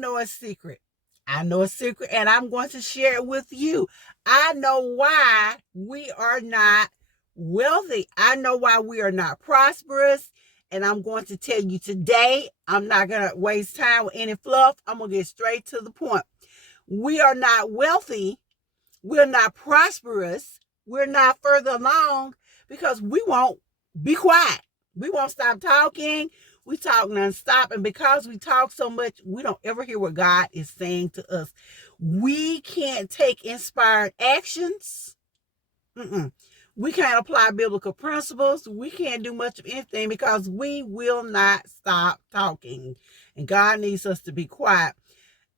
know a secret. I know a secret, and I'm going to share it with you. I know why we are not wealthy. I know why we are not prosperous. And I'm going to tell you today. I'm not going to waste time with any fluff. I'm going to get straight to the point. We are not wealthy. We're not prosperous. We're not further along because we won't be quiet. We won't stop talking. We talk nonstop. And because we talk so much, we don't ever hear what God is saying to us. We can't take inspired actions. We can't apply biblical principles. We can't do much of anything because we will not stop talking. And God needs us to be quiet.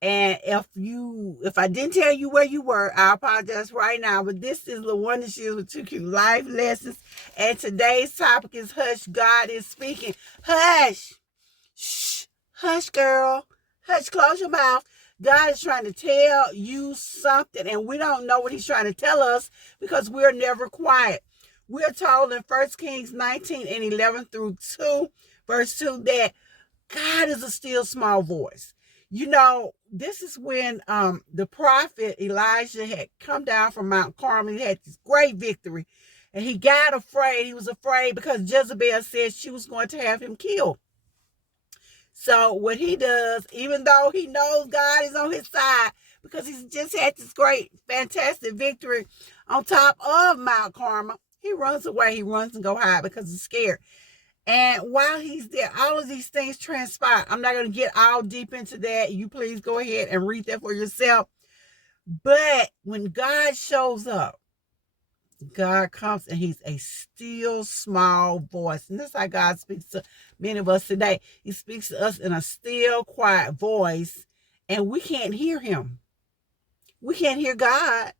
And if I didn't tell you where you were, I apologize right now. But this is the one that she with 2 cute life lessons. And today's topic is hush. God is speaking. Hush. Shh. Hush, girl. Hush, close your mouth. God is trying to tell you something, and we don't know what he's trying to tell us because we're never quiet. We're told in 1 Kings 19 and 11 through 2, verse 2, that God is a still small voice. You know, this is when the prophet Elijah had come down from Mount Carmel. He had this great victory, and he got afraid. He was afraid because Jezebel said she was going to have him killed. So what he does, even though he knows God is on his side, because he's just had this great, fantastic victory on top of Mount Carmel, he runs away. He runs and go hide because he's scared. And while he's there, all of these things transpire. I'm not going to get all deep into that. You please go ahead and read that for yourself. But when God shows up, God comes and he's a still small voice. And that's how God speaks to many of us today. He speaks to us in a still quiet voice, and we can't hear him. We can't hear God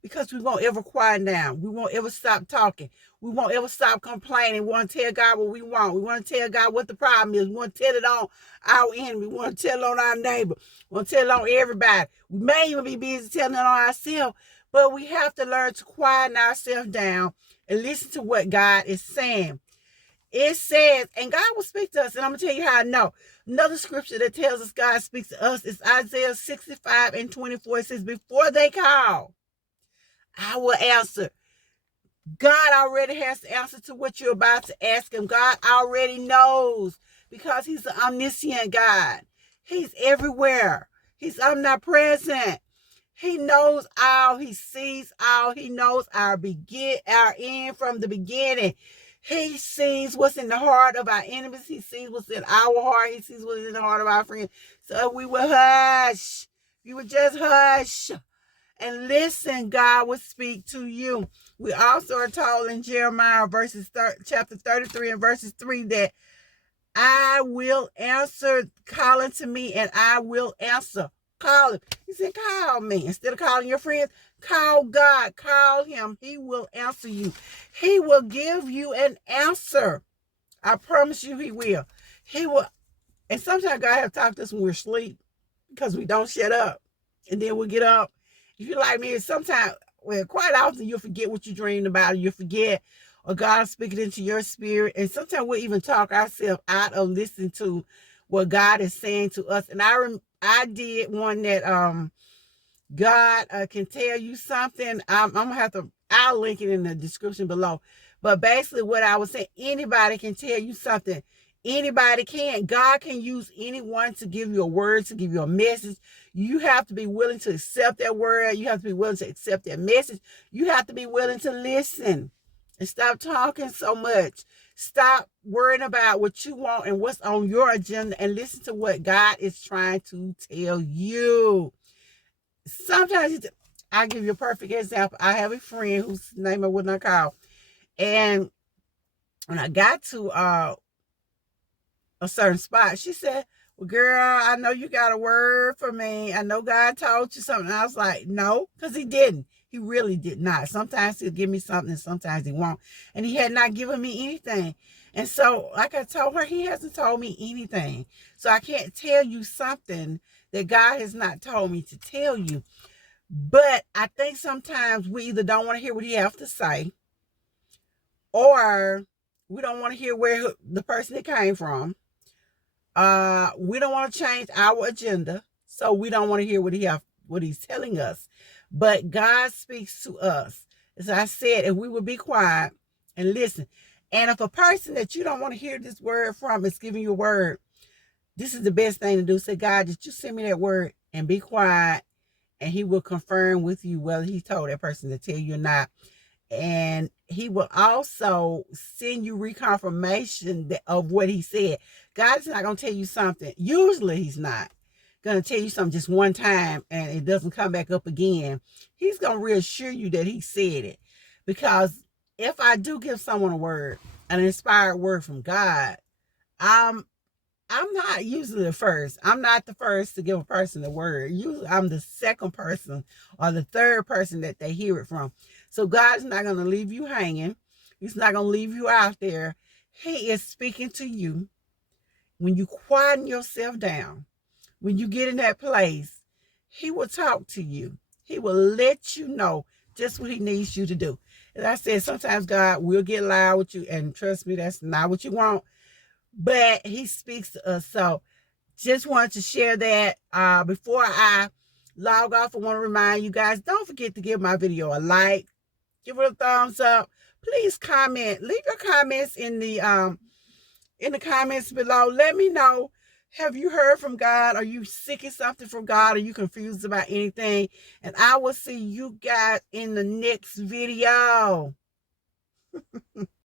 because we won't ever quiet down. We won't ever stop talking. We won't ever stop complaining. We want to tell God what we want. We want to tell God what the problem is. We want to tell it on our enemy. We want to tell it on our neighbor. We want to tell it on everybody. We may even be busy telling it on ourselves, but we have to learn to quieten ourselves down and listen to what God is saying. It says, and God will speak to us, and I'm going to tell you how I know. Another scripture that tells us God speaks to us is Isaiah 65 and 24. It says, before they call, I will answer. God already has the answer to what you're about to ask him. God already knows because he's an omniscient God. He's everywhere. He's omnipresent. He knows all. He sees all. He knows our end from the beginning. He sees what's in the heart of our enemies. He sees what's in our heart. He sees what's in the heart of our friends. So if we will hush, you would just hush and listen, God will speak to you. We also are told in Jeremiah chapter 33 and verses 3 that I will answer, call unto me, and I will answer. Call him. He said, call me. Instead of calling your friends, call God. Call him. He will answer you. He will give you an answer. I promise you he will. He will. And sometimes God has talked to us when we're asleep because we don't shut up. And then we'll get up. If you're like me, sometimes, well, quite often you'll forget what you dreamed about. You'll forget, or God speaking into your spirit. And sometimes we'll even talk ourselves out of listening to what God is saying to us. And I did one that God can tell you something. I'm gonna have to. I'll link it in the description below. But basically, what I was saying, anybody can tell you something. Anybody can. God can use anyone to give you a word, to give you a message. You have to be willing to accept that word. You have to be willing to accept that message. You have to be willing to listen and stop talking so much. Stop worrying about what you want and what's on your agenda and listen to what God is trying to tell you. Sometimes, I'll give you a perfect example. I have a friend whose name I would not call. And when I got to a certain spot, she said, well, girl, I know you got a word for me. I know God told you something. And I was like, no, because he didn't. He really did not. Sometimes he'll give me something, sometimes he won't. And he had not given me anything. And so, like I told her, he hasn't told me anything. So I can't tell you something that God has not told me to tell you. But I think sometimes we either don't want to hear what he has to say, or we don't want to hear where the person it came from, We don't want to change our agenda, so we don't want to hear what he's telling us. But God speaks to us. As I said, if we would be quiet and listen, and if a person that you don't want to hear this word from is giving you a word, this is the best thing to do. Say, God, did you send me that word? And be quiet, and he will confirm with you whether he told that person to tell you or not. And he will also send you reconfirmation of what he said. God is not going to tell you something. Usually he's not going to tell you something just one time and it doesn't come back up again. He's going to reassure you that he said it. Because if I do give someone a word, an inspired word from God, I'm not usually the first. I'm not the first to give a person a word. Usually I'm the second person or the third person that they hear it from. So God's not going to leave you hanging. He's not going to leave you out there. He is speaking to you. When you quieten yourself down, when you get in that place, he will talk to you. He will let you know just what he needs you to do. As I said, sometimes God will get loud with you, and trust me, that's not what you want. But he speaks to us. So just wanted to share that. Before I log off, I want to remind you guys, don't forget to give my video a like, give it a thumbs up. Please comment. Leave your comments in the comments below. Let me know, have you heard from God? Are you seeking something from God? Are you confused about anything? And I will see you guys in the next video.